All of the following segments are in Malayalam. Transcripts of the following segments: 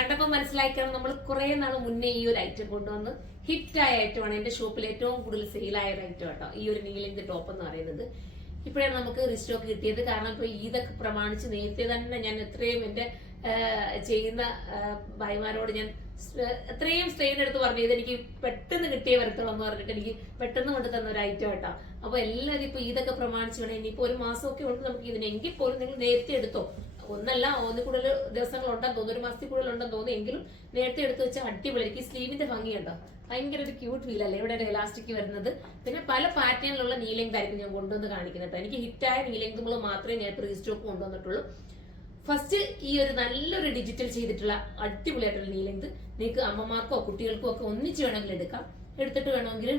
കണ്ടപ്പോൾ മനസ്സിലാക്കണം നമ്മൾ കുറെ നാൾ മുന്നേ ഈ ഒരു ഐറ്റം കൊണ്ടുവന്ന് ഹിറ്റായ ഐറ്റമാണ്. എന്റെ ഷോപ്പിൽ ഏറ്റവും കൂടുതൽ സെയിലായ ഒരു ഐറ്റം കേട്ടോ ഈ ഒരു നീ ലെങ്ത് ടോപ്പ് എന്ന് പറയുന്നത്. ഇപ്പോഴാണ് നമുക്ക് റീസ്റ്റോക്ക് കിട്ടിയത്. കാരണം ഇപ്പൊ ഇതൊക്കെ പ്രമാണിച്ച് നേരത്തെ തന്നെ ഞാൻ എത്രയും എന്റെ ചെയ്യുന്ന ഭായിമാരോട് ഞാൻ എത്രയും സ്ട്രെയിൻ എടുത്ത് പറഞ്ഞു ഇതെനിക്ക് പെട്ടെന്ന് കിട്ടിയേ വരത്തുള്ളൂ എന്ന് പറഞ്ഞിട്ട് എനിക്ക് പെട്ടെന്ന് കൊണ്ട് തന്ന ഒരു ഐറ്റം കേട്ടോ. അപ്പൊ എല്ലാവരും ഇപ്പൊ ഇതൊക്കെ പ്രമാണിച്ച് വേണം. ഇനിയിപ്പോ ഒരു മാസമൊക്കെ ഉണ്ട് നമുക്ക് ഇതിന്. എങ്കിൽ പോലും നിങ്ങൾ നേരത്തെ എടുത്തോ. ഒന്നല്ല ഒന്നിൽ കൂടുതൽ ദിവസങ്ങൾ ഉണ്ടെന്ന് തോന്നുന്നു, ഒരു മാസത്തിൽ കൂടുതൽ ഉണ്ടെന്ന് തോന്നുന്നു. എങ്കിലും നേരത്തെ എടുത്ത് വെച്ചാൽ അടിപൊളി. എനിക്ക് സ്ലീവിന്റെ ഭംഗിയുണ്ടോ, ഭയങ്കര ഒരു ക്യൂട്ട് ഫീൽ അല്ലേ ഇവിടെ ഒരു എലാസ്റ്റിക് വരുന്നത്. പിന്നെ പല പാറ്റേണിലുള്ള നീലെങ്ത് ആയിരിക്കും ഞാൻ കൊണ്ടുവന്ന് കാണിക്കുന്നത്. എനിക്ക് ഹിറ്റായ നീലെങ്തുകൾ മാത്രമേ ഞാൻ റീസ്റ്റോക്ക് കൊണ്ടുവന്നിട്ടുള്ളൂ. ഫസ്റ്റ് ഈ ഒരു നല്ലൊരു ഡിജിറ്റൽ ചെയ്തിട്ടുള്ള അടിപൊളിയായിട്ടുള്ള നീലെങ്ത് നിങ്ങൾക്ക് അമ്മമാർക്കോ കുട്ടികൾക്കോ ഒക്കെ ഒന്നിച്ച് വേണമെങ്കിൽ എടുക്കാം. എടുത്തിട്ട് വേണമെങ്കിൽ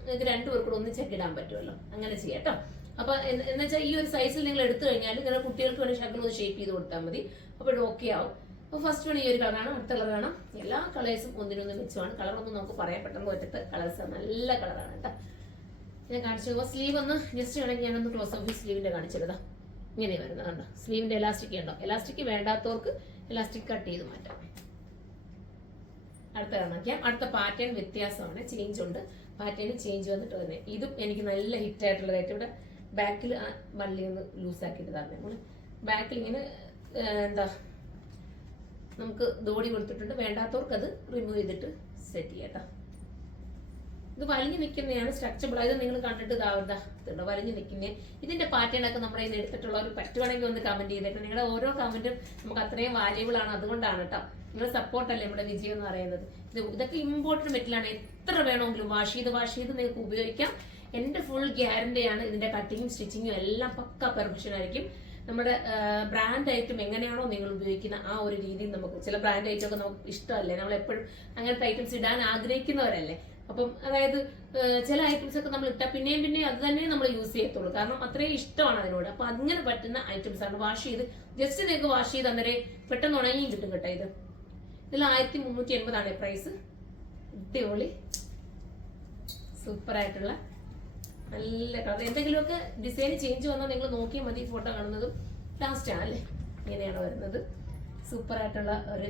നിങ്ങൾക്ക് രണ്ടുപേർക്കൂടെ ഒന്നിച്ചൊക്കെ ഇടാൻ പറ്റുമല്ലോ, അങ്ങനെ ചെയ്യാം കേട്ടോ. അപ്പൊ എന്ന് വെച്ചാൽ ഈ ഒരു സൈസിൽ നിങ്ങൾ എടുത്തു കഴിഞ്ഞാൽ നിങ്ങളുടെ കുട്ടികൾക്ക് വേണ്ടി ശകലം ഒന്ന് ഷേപ്പ് ചെയ്ത് കൊടുത്താൽ മതി. അപ്പോൾ ഓക്കെ ആവും. അപ്പൊ ഫസ്റ്റ് വേണം ഈ ഒരു കളറാണ്. അടുത്ത കളർ വേണം. എല്ലാ കളേഴ്സും ഒന്നിനൊന്ന് മെച്ചമാണ്. കളറൊന്നും നമുക്ക് പറയാൻ പെട്ടെന്ന് ഒറ്റത്തെ കളേഴ്സ് നല്ല കളറാണ് കേട്ടോ. ഞാൻ കാണിച്ചു സ്ലീവ് ഒന്ന് ജസ്റ്റ് വേണമെങ്കിൽ ഞാനൊന്ന് ക്ലോസ് ഓഫ് സ്ലീവിന്റെ കാണിച്ചെടുതാ. ഇങ്ങനെ വരുന്നത് കണ്ടോ, സ്ലീവിന്റെ എലാസ്റ്റിക് ഉണ്ടോ. എലാസ്റ്റിക് വേണ്ടാത്തവർക്ക് എലാസ്റ്റിക് കട്ട് ചെയ്ത് മാറ്റാം. അടുത്ത കാണിക്കാം. അടുത്ത പാറ്റേൺ വ്യത്യാസമാണ്, ചേഞ്ച് ഉണ്ട്. പാറ്റേൺ ചേഞ്ച് വന്നിട്ട് തന്നെ ഇതും എനിക്ക് നല്ല ഹിറ്റ് ആയിട്ടുള്ളതായിട്ട് ഇവിടെ ബാക്കിൽ വള്ളി ഒന്ന് ലൂസാക്കിയിട്ട് തന്നെ നമ്മള് ബാക്കിൽ ഇങ്ങനെ എന്താ നമുക്ക് ദോടി കൊടുത്തിട്ടുണ്ട്. വേണ്ടാത്തവർക്ക് അത് റിമൂവ് ചെയ്തിട്ട് സെറ്റ് ചെയ്യാട്ടോ. ഇത് വലിഞ്ഞു നിൽക്കുന്നതാണ്, സ്ട്രക്ചബിൾ. ഇത് നിങ്ങൾ കണ്ടിട്ട് ഇതാവുന്നുണ്ടോ വലിഞ്ഞു നിൽക്കുന്നേ. ഇതിന്റെ പാറ്റേൺ ഒക്കെ നമ്മുടെ ഇന്ന് എടുത്തിട്ടുള്ളവർ പറ്റുവാണെങ്കിൽ ഒന്ന് കമന്റ് ചെയ്തേട്ടോ. നിങ്ങളുടെ ഓരോ കമന്റും നമുക്ക് അത്രയും വാല്യബിൾ ആണ്. അതുകൊണ്ടാണ് കേട്ടോ, നിങ്ങളുടെ സപ്പോർട്ടല്ലേ നമ്മുടെ വിജയം എന്ന് പറയുന്നത്. ഇതൊക്കെ ഇമ്പോർട്ടന്റ് മെറ്റലാണ്. എത്ര വേണമെങ്കിലും വാഷ് ചെയ്ത് നിങ്ങൾക്ക് ഉപയോഗിക്കാം. എന്റെ ഫുൾ ഗ്യാരണ്ടിയാണ്. ഇതിന്റെ കട്ടിങ്ങും സ്റ്റിച്ചിങ്ങും എല്ലാം പക്ക പെർഫെക്ഷൻ ആയിരിക്കും. നമ്മുടെ ബ്രാൻഡ് ഐറ്റം എങ്ങനെയാണോ നിങ്ങൾ ഉപയോഗിക്കുന്ന ആ ഒരു രീതിയിൽ നമുക്ക് ചില ബ്രാൻഡ് ഐറ്റം ഒക്കെ നമുക്ക് ഇഷ്ടമല്ലേ, നമ്മൾ എപ്പോഴും അങ്ങനത്തെ ഐറ്റംസ് ഇടാൻ ആഗ്രഹിക്കുന്നവരല്ലേ. അപ്പം അതായത് ചില ഐറ്റംസ് ഒക്കെ നമ്മൾ ഇട്ടാൽ പിന്നെയും അത് തന്നെ നമ്മൾ യൂസ് ചെയ്യത്തുള്ളൂ. കാരണം അത്രയും ഇഷ്ടമാണ് അതിനോട്. അപ്പൊ അങ്ങനെ പറ്റുന്ന ഐറ്റംസ് ആണ്. വാഷ് ചെയ്ത് ജസ്റ്റ് നിങ്ങൾക്ക് വാഷ് ചെയ്ത് അന്നേരം പെട്ടെന്ന് ഉണങ്ങിയും കിട്ടും കേട്ടോ. ഇതിൽ 1380 പ്രൈസ്. അടിപൊളി സൂപ്പർ ആയിട്ടുള്ള നല്ല കളർ. എന്തെങ്കിലുമൊക്കെ ഡിസൈൻ ചേഞ്ച് വന്നാൽ നിങ്ങൾ നോക്കിയാൽ മതി. ഫോട്ടോ കാണുന്നതും ലാസ്റ്റ് ആണ് അല്ലേ, ഇങ്ങനെയാണ് വരുന്നത്. സൂപ്പർ ആയിട്ടുള്ള ഒരു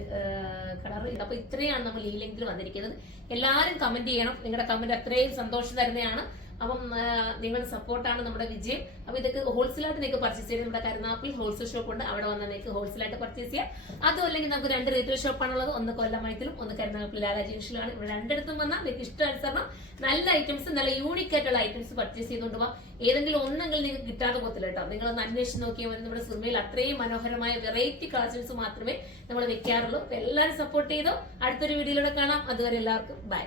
കളർ. അപ്പൊ ഇത്രയാണ് നമ്മൾ ഈ ലെങ്തിൽ വന്നിരിക്കുന്നത്. എല്ലാവരും കമന്റ് ചെയ്യണം. നിങ്ങളുടെ കമന്റ് അത്രയും സന്തോഷം തരുന്നതാണ്. അപ്പം നിങ്ങളുടെ സപ്പോർട്ടാണ് നമ്മുടെ വിജയം. അപ്പൊ ഇതൊക്കെ ഹോൾസെയിലായിട്ട് നിങ്ങൾക്ക് പർച്ചേസ് ചെയ്യാം. നമ്മുടെ കരുനാപ്പിൽ ഹോൾസെയിൽ ഷോപ്പ് ഉണ്ട്, അവിടെ വന്നാൽ നിങ്ങൾക്ക് ഹോൾസെയിലായിട്ട് പർച്ചേസ് ചെയ്യാം. അതും അല്ലെങ്കിൽ നമുക്ക് 2 റീറ്റെയിൽ ഷോപ്പാണുള്ളത്. ഒന്ന് കൊല്ലമൈത്തിലും ഒന്ന് കരുനാപ്പിൽ ലാലാ ജംഗ്ഷനിലാണ്. ഇവിടെ രണ്ടിടത്തും വന്നാൽ നിങ്ങൾക്ക് ഇഷ്ടാനുസരണം നല്ല ഐറ്റംസ്, നല്ല യൂണിക് ആയിട്ടുള്ള ഐറ്റംസ് പർച്ചേസ് ചെയ്തുകൊണ്ട് പോവാം. ഏതെങ്കിലും ഒന്നെങ്കിൽ നിങ്ങൾക്ക് കിട്ടാതെ പോകത്തില്ല കേട്ടോ. നിങ്ങളൊന്ന് അന്വേഷിച്ച് നോക്കിയാൽ മതി. നമ്മുടെ സിനിമയിൽ അത്രയും മനോഹരമായ വെറൈറ്റി കളക്ഷൻസ് മാത്രമേ നമ്മൾ വെക്കാറുള്ളൂ. എല്ലാവരും സപ്പോർട്ട് ചെയ്തോ. അടുത്തൊരു വീഡിയോയിലൂടെ കാണാം. അതുവരെ എല്ലാവർക്കും ബൈ.